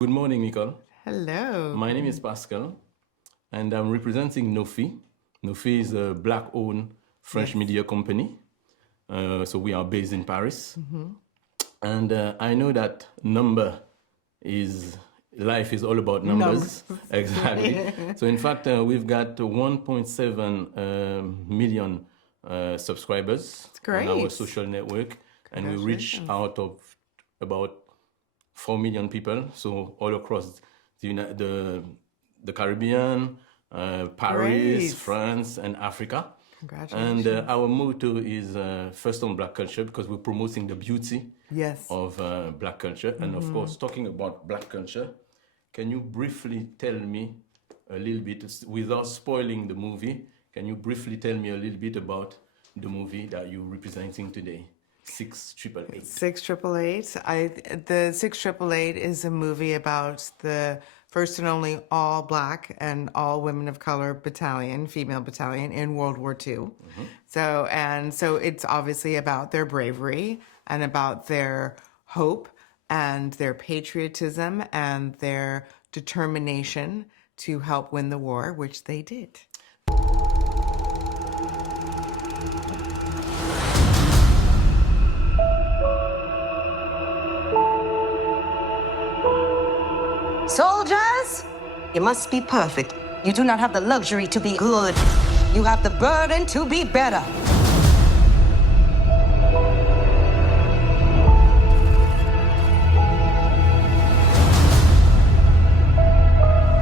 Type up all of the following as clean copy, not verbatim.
Good morning, Nicole. Hello. My name is Pascal, and I'm representing NOFI. NOFI is a Black-owned French media company. So we are based in Paris. And I know that life is all about numbers. Exactly. So in fact, we've got 1.7 million subscribers on our social network. And we reach out of about 4 million people, so all across the Caribbean, Paris, France, and Africa. Congratulations. And our motto is first on Black culture, because we're promoting the beauty of Black culture. And of course, talking about Black culture, can you briefly tell me a little bit, without spoiling the movie, can you briefly tell me a little bit about the movie that you're representing today? 6888. 6888. The 6888 is a movie about the first and only all Black and all women of color battalion, female battalion in World War II. So it's obviously about their bravery and about their hope and their patriotism and their determination to help win the war, which they did. Soldiers, you must be perfect. You do not have the luxury to be good. You have the burden to be better.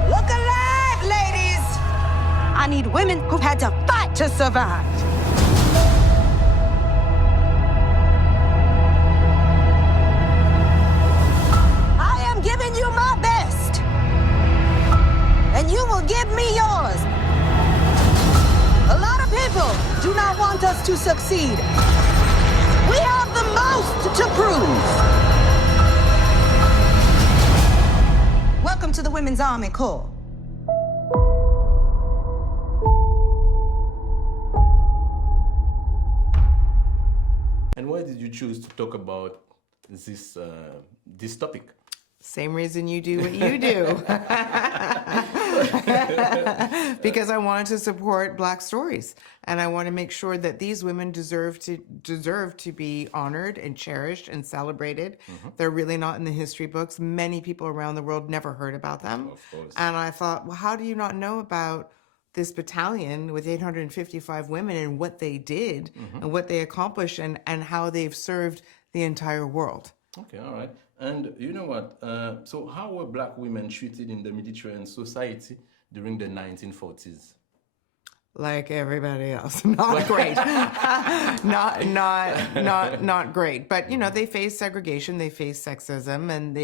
Look alive, ladies! I need women who've had to fight to survive. I am giving you my best. And you will give me yours. A lot of people do not want us to succeed. We have the most to prove. Welcome to the Women's Army Corps. And why did you choose to talk about this topic? Same reason you do what you do. Because I wanted to support Black stories, and I want to make sure that these women deserve to be honored and cherished and celebrated. They're really not in the history books. Many people around the world never heard about them. Of course. And I thought, well, how do you not know about this battalion with 855 women and what they did and what they accomplished and how they've served the entire world? Okay, all right. And you know what? So how were Black women treated in the military and society during the 1940s? Like everybody else, not great, not great. But you know, they faced segregation, they faced sexism, and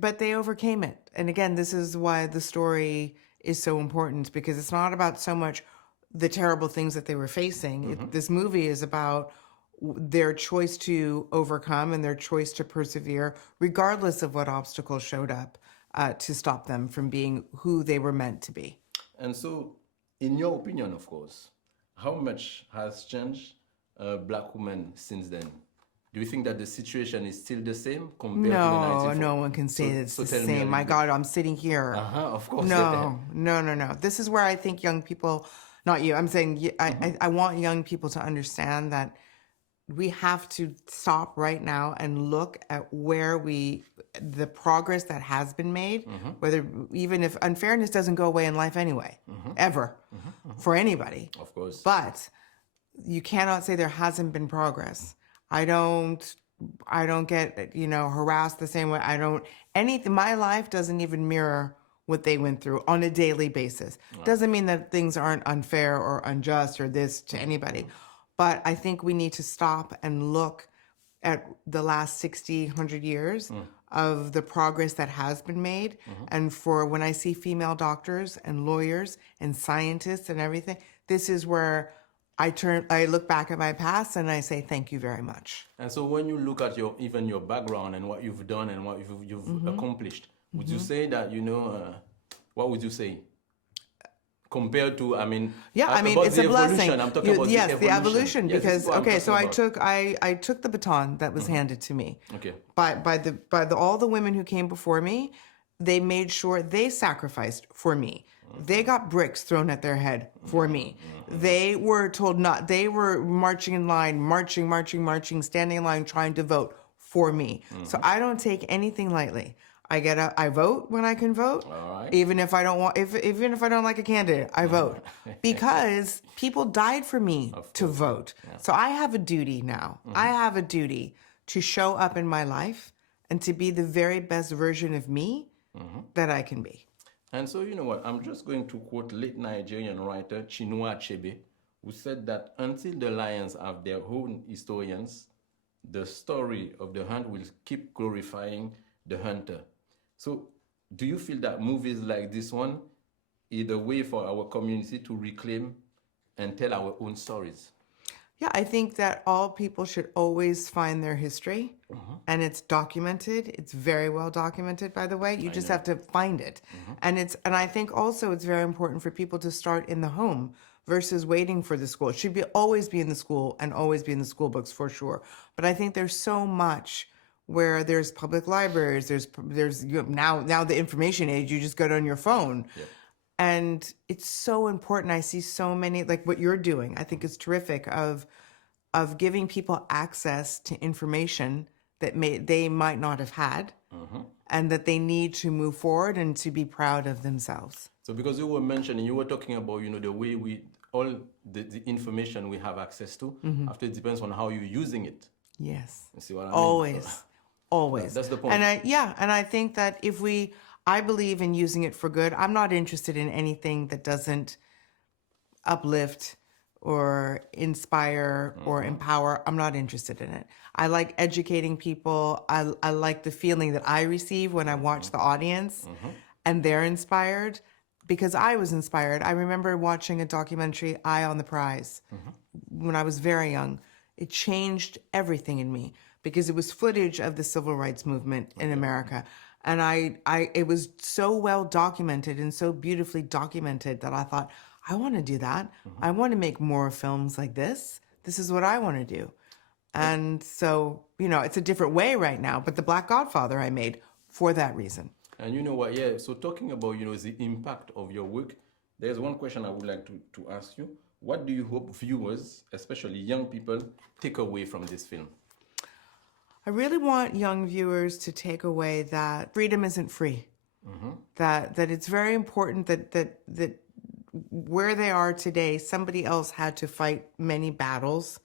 but they overcame it. And again, this is why the story is so important, because it's not about so much the terrible things that they were facing. This movie is about their choice to overcome and their choice to persevere, regardless of what obstacles showed up to stop them from being who they were meant to be. And so, in your opinion, of course, how much has changed Black women since then? Do you think that the situation is still the same compared to the 1940s? No one can say it's the same. My God, I'm sitting here. Of course. No. This is where I think young people, not you, I'm saying I want young people to understand that we have to stop right now and look at the progress that has been made, whether even if unfairness doesn't go away in life anyway, ever, for anybody. Of course. But you cannot say there hasn't been progress. I don't get, harassed the same way. My life doesn't even mirror what they went through on a daily basis. Right. Doesn't mean that things aren't unfair or unjust or this to anybody. But I think we need to stop and look at the last 60, 100 years of the progress that has been made. And for when I see female doctors and lawyers and scientists and everything, this is where I look back at my past and I say, thank you very much. And so when you look at your background and what you've done and what you've accomplished, would you say that, what would you say? compared to, I mean, yeah, I mean, about it's the a blessing. evolution. I'm talking about yes, the evolution. Yes, Because okay, so I I took the baton that was handed to me. Okay. By all the women who came before me, they made sure they sacrificed for me. They got bricks thrown at their head for me. They were told not. They were marching in line, marching, standing in line, trying to vote for me. So I don't take anything lightly. I vote when I can vote. All right. Even if I don't want, even if I don't like a candidate, I vote because people died for me to vote. Yeah. So I have a duty now. I have a duty to show up in my life and to be the very best version of me that I can be. And so, you know what, I'm just going to quote late Nigerian writer Chinua Achebe, who said that until the lions have their own historians, the story of the hunt will keep glorifying the hunter. So do you feel that movies like this one is a way for our community to reclaim and tell our own stories? Yeah, I think that all people should always find their history, and it's documented. It's very well documented, by the way. You just have to find it. And I think also it's very important for people to start in the home versus waiting for the school. It should always be in the school and always be in the school books for sure. But I think there's so much where there's public libraries, there's now the information age, you just go on your phone. Yep. And it's so important. I see so many, like what you're doing, I think is terrific of giving people access to information that they might not have had and that they need to move forward and to be proud of themselves. So because you were talking about, the way all the information we have access to, after it depends on how you're using it. Yes. You see what I mean? Always. So, always. That's the point. And I think that I believe in using it for good. I'm not interested in anything that doesn't uplift or inspire or empower. I'm not interested in it. I like educating people. I like the feeling that I receive when I watch the audience and they're inspired because I was inspired. I remember watching a documentary, Eye on the Prize, when I was very young. It changed everything in me because it was footage of the civil rights movement in America. And it was so well documented and so beautifully documented that I thought, I want to do that. I want to make more films like this. This is what I want to do. And so, it's a different way right now, but The Black Godfather I made for that reason. And you know what, so talking about, the impact of your work, there's one question I would like to ask you. What do you hope viewers, especially young people, take away from this film? I really want young viewers to take away that freedom isn't free. That it's very important that where they are today, somebody else had to fight many battles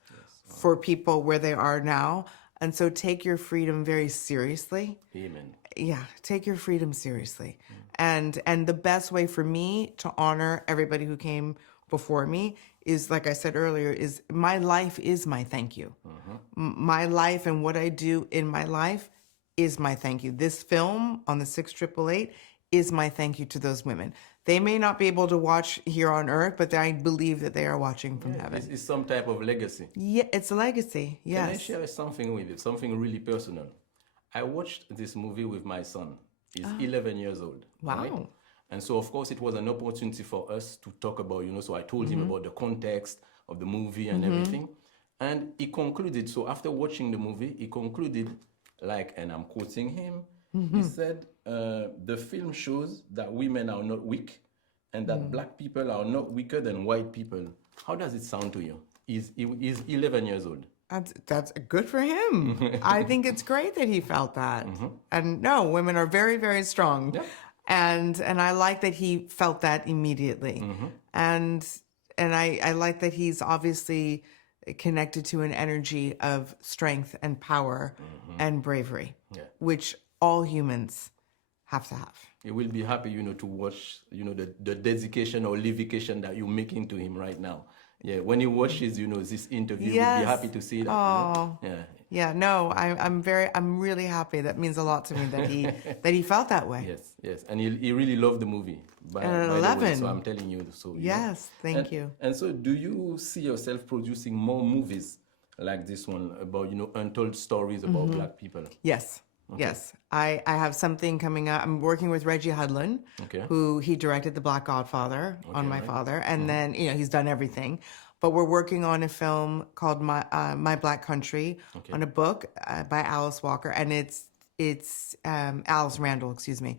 for people where they are now. And so take your freedom very seriously. Amen. Yeah, take your freedom seriously. And the best way for me to honor everybody who came before me is, like I said earlier, is my life is my thank you. My life and what I do in my life is my thank you. This film on the 6888 is my thank you to those women. They may not be able to watch here on earth, but I believe that they are watching from heaven. It's some type of legacy. Yeah, it's a legacy, yes. Can I share something with you, something really personal? I watched this movie with my son. He's 11 years old. Wow. Right? And so, of course, it was an opportunity for us to talk about, so I told him about the context of the movie and everything. And he concluded, so after watching the movie, he concluded, and I'm quoting him, he said, the film shows that women are not weak and that black people are not weaker than white people. How does it sound to you? He's 11 years old. That's good for him. I think it's great that he felt that. And no, women are very, very strong. Yeah. And I like that he felt that immediately. And I like that he's obviously connected to an energy of strength and power and bravery, which all humans have to have. He will be happy, to watch, the dedication or livication that you're making to him right now. Yeah, when he watches, this interview, he'll be happy to see that. Oh, Yeah. Yeah, no, I'm really happy. That means a lot to me that he felt that way. Yes, and he really loved the movie. By 11. the way, so I'm telling you. So yes, thank you. And so, do you see yourself producing more movies like this one about untold stories about black people? Yes, Okay. Yes. I have something coming up. I'm working with Reggie Hudlin, Okay. who he directed The Black Godfather on my father. And then, you know, he's done everything. But we're working on a film called My Black Country, on a book by Alice Walker. And it's Alice Randall, excuse me.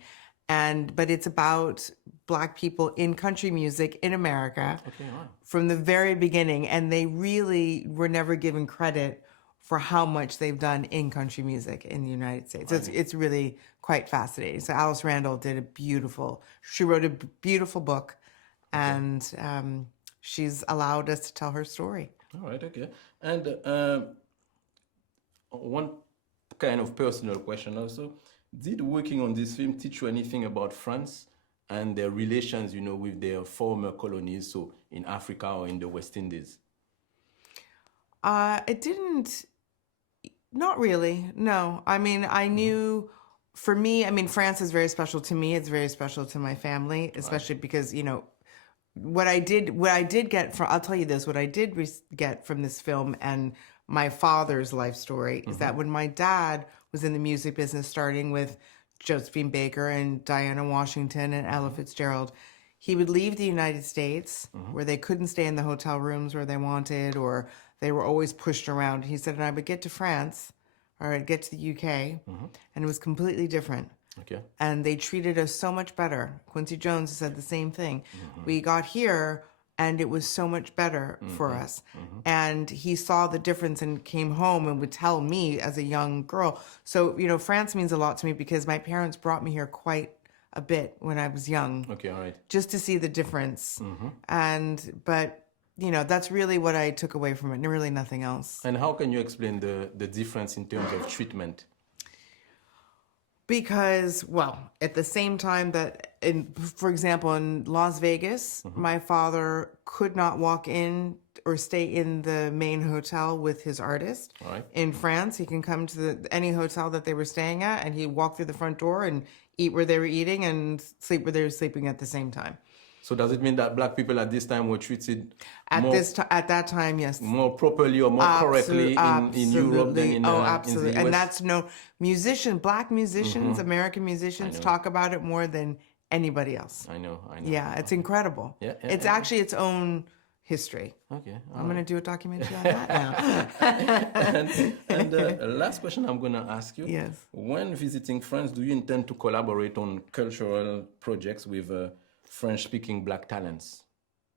But it's about Black people in country music in America from the very beginning. And they really were never given credit for how much they've done in country music in the United States. It's really quite fascinating. So Alice Randall she wrote a beautiful book, and she's allowed us to tell her story. All right, okay. And one kind of personal question also, did working on this film teach you anything about France and their relations, you know, with their former colonies, so in Africa or in the West Indies? It didn't. Not really, no. I mean, I knew, for me, I mean, France is very special to me. It's very special to my family, especially because, you know, what I did get from, I'll tell you this, what I did get from this film and my father's life story is that when my dad was in the music business, starting with Josephine Baker and Diana Washington and Ella Fitzgerald, he would leave the United States where they couldn't stay in the hotel rooms where they wanted, or they were always pushed around. He said, and I would get to France, or I'd get to the UK, and it was completely different. Okay. And they treated us so much better. Quincy Jones said the same thing. We got here, and it was so much better for us. And he saw the difference and came home and would tell me as a young girl. So, you know, France means a lot to me because my parents brought me here quite a bit when I was young. Okay, all right. Just to see the difference. But, you know, that's really what I took away from it, and really nothing else. And how can you explain the difference in terms of treatment? Because, well, at the same time that, for example, in Las Vegas, my father could not walk in or stay in the main hotel with his artist. All right. In France, he can come to any hotel that they were staying at, and he'd walk through the front door and eat where they were eating and sleep where they were sleeping at the same time. So does it mean that Black people at this time were treated at that time, yes, more properly or more correctly in Europe than in absolutely. in the US? And that's Black musicians, American musicians talk about it more than anybody else. I know. Yeah, it's incredible. Yeah, it's actually its own history. Okay. I'm going to do a documentary on that now. and last question I'm going to ask you. Yes. When visiting France, do you intend to collaborate on cultural projects with French-speaking Black talents?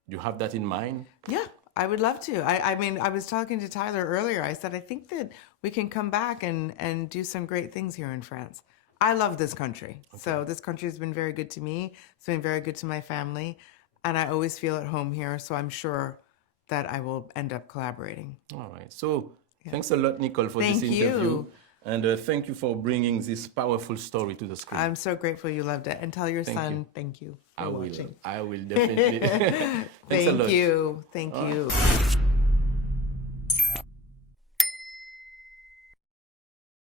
Do you have that in mind? Yeah, I would love to. I mean, I was talking to Tyler earlier. I said, I think that we can come back and do some great things here in France. I love this country. Okay. So this country has been very good to me. It's been very good to my family. And I always feel at home here. So I'm sure that I will end up collaborating. All right. So thanks a lot, Nicole, for this interview. And thank you for bringing this powerful story to the screen. I'm so grateful you loved it. And tell your son thank you for watching. I will definitely. Thanks a lot. Thank you.